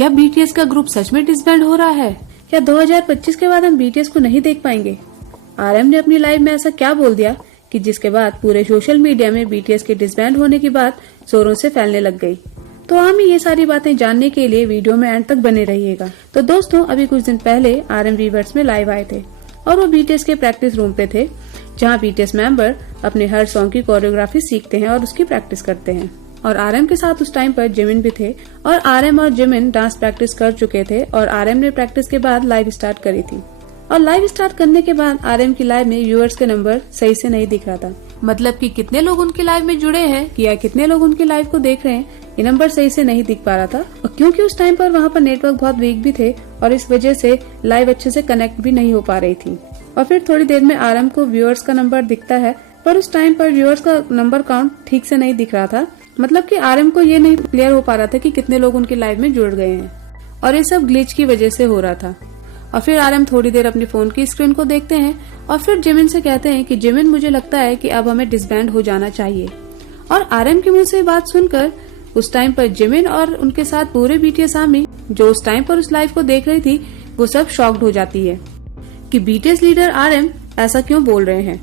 क्या बीटीएस का ग्रुप सच में डिसबैंड हो रहा है? क्या 2025 के बाद हम बीटीएस को नहीं देख पाएंगे? आरएम ने अपनी लाइव में ऐसा क्या बोल दिया कि जिसके बाद पूरे सोशल मीडिया में बीटीएस के डिसबैंड होने की बात जोरों से फैलने लग गई। तो हम ये सारी बातें जानने के लिए वीडियो में एंड तक बने रहिएगा। तो दोस्तों, अभी कुछ दिन पहले आरएम वीवर्स में लाइव आए थे और वो बीटीएस के प्रैक्टिस रूम पे थे, जहाँ बीटीएस मेंबर अपने हर सॉन्ग की कोरियोग्राफी सीखते हैं और उसकी प्रैक्टिस करते हैं। और आरएम के साथ उस टाइम पर जिमिन भी थे और आरएम और जिमिन डांस प्रैक्टिस कर चुके थे और आरएम ने प्रैक्टिस के बाद लाइव स्टार्ट करी थी। और लाइव स्टार्ट करने के बाद आरएम की लाइव में व्यूअर्स के नंबर सही से नहीं दिख रहा था। मतलब कि कितने लोग उनकी लाइव में जुड़े हैं या कितने लोग उनकी लाइव को देख रहे हैं, ये नंबर सही से नहीं दिख पा रहा था। और क्योंकि उस टाइम पर वहाँ पर नेटवर्क बहुत वीक भी थे और इस वजह से लाइव अच्छे से कनेक्ट भी नहीं हो पा रही थी। और फिर थोड़ी देर में आरएम को व्यूअर्स का नंबर दिखता है, पर उस टाइम पर व्यूअर्स का नंबर काउंट ठीक से नहीं दिख रहा था। मतलब कि आरएम को ये नहीं क्लियर हो पा रहा था कि कितने लोग उनकी लाइव में जुड़ गए हैं और ये सब ग्लिच की वजह से हो रहा था। और फिर आरएम थोड़ी देर अपने फोन की स्क्रीन को देखते हैं और फिर जिमिन से कहते हैं कि जिमिन, मुझे लगता है कि अब हमें डिसबैंड हो जाना चाहिए। और आरएम के मुंह से बात सुनकर उस टाइम पर जिमिन और उनके साथ पूरे बीटीएस आर्मी जो उस टाइम पर उस लाइव को देख रही थी, वो सब शॉक्ड हो जाती है कि बीटीएस लीडर आरएम ऐसा क्यों बोल रहे हैं।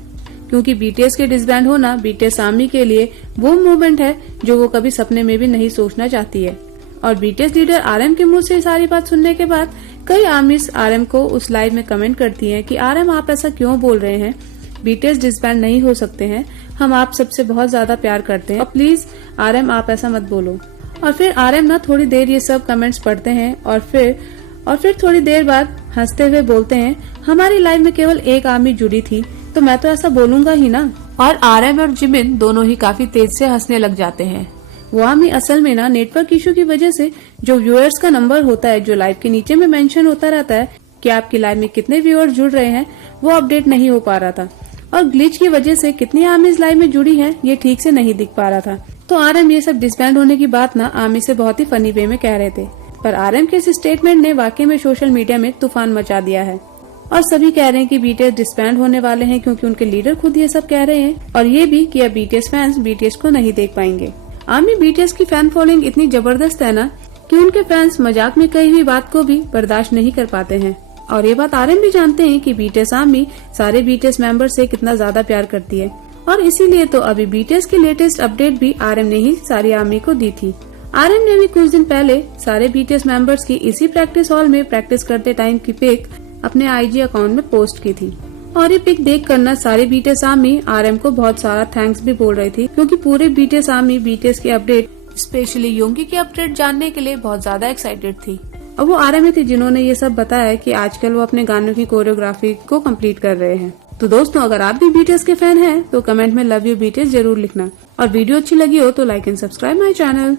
क्योंकि बीटीएस के डिसबैंड होना बीटीएस आर्मी के लिए वो मूवमेंट है जो वो कभी सपने में भी नहीं सोचना चाहती है। और बीटीएस लीडर आरएम के मुंह से सारी बात सुनने के बाद कई आर्मीज आरएम को उस लाइव में कमेंट करती हैं कि आरएम, आप ऐसा क्यों बोल रहे हैं, बीटीएस डिसबैंड नहीं हो सकते हैं, हम आप सबसे बहुत ज्यादा प्यार करते हैं और प्लीज आरएम आप ऐसा मत बोलो। और फिर आरएम ना थोड़ी देर ये सब कमेंट्स पढ़ते हैं और फिर थोड़ी देर बाद हंसते हुए बोलते हैं, हमारी लाइव में केवल एक आर्मी जुड़ी थी तो मैं तो ऐसा बोलूंगा ही ना। और आरएम और जिमिन दोनों ही काफी तेज से हंसने लग जाते हैं। वो आर्मी असल में ना नेटवर्क इशू की वजह से जो व्यूअर्स का नंबर होता है, जो लाइव के नीचे में मेंशन होता रहता है कि आपकी लाइव में कितने व्यूअर्स जुड़ रहे हैं, वो अपडेट नहीं हो पा रहा था। और ग्लिच की वजह से कितनी आर्मीज लाइव में जुड़ी हैं, ये ठीक से नहीं दिख पा रहा था। तो आरएम ये सब डिसबैंड होने की बात ना आर्मी से बहुत ही फनी वे में कह रहे थे, पर आरएम के इस स्टेटमेंट ने वाकई में सोशल मीडिया में तूफान मचा दिया है। और सभी कह रहे हैं कि बीटीएस डिसबैंड होने वाले हैं क्योंकि उनके लीडर खुद ये सब कह रहे हैं। और ये भी कि अब बीटीएस फैंस बीटीएस को नहीं देख पाएंगे। आर्मी बीटीएस की फैन फॉलोइंग इतनी जबरदस्त है ना कि उनके फैंस मजाक में कही हुई बात को भी बर्दाश्त नहीं कर पाते हैं। और ये बात आरएम भी जानते हैं कि बीटीएस आर्मी सारे बीटीएस मेंबर से कितना ज्यादा प्यार करती है। और इसीलिए तो अभी बीटीएस की लेटेस्ट अपडेट भी आरएम ने ही सारी आर्मी को दी थी। आरएम ने भी कुछ दिन पहले सारे बीटीएस मेंबर्स की इसी प्रैक्टिस हॉल में प्रैक्टिस करते टाइम की पिक अपने आईजी अकाउंट में पोस्ट की थी। और ये पिक देख करना सारे बीटीएस आर्मी आरएम को बहुत सारा थैंक्स भी बोल रही थी, क्योंकि पूरे बीटीएस आर्मी बीटीएस की अपडेट, स्पेशली योंगी की अपडेट जानने के लिए बहुत ज्यादा एक्साइटेड थी। और वो आरएम ही थी जिन्होंने ये सब बताया कि आजकल वो अपने गानों की कोरियोग्राफी को कंप्लीट कर रहे हैं। तो दोस्तों, अगर आप भी बीटीएस के फैन हैं तो कमेंट में लव यू बीटीएस जरूर लिखना। और वीडियो अच्छी लगी हो तो like and subscribe my channel.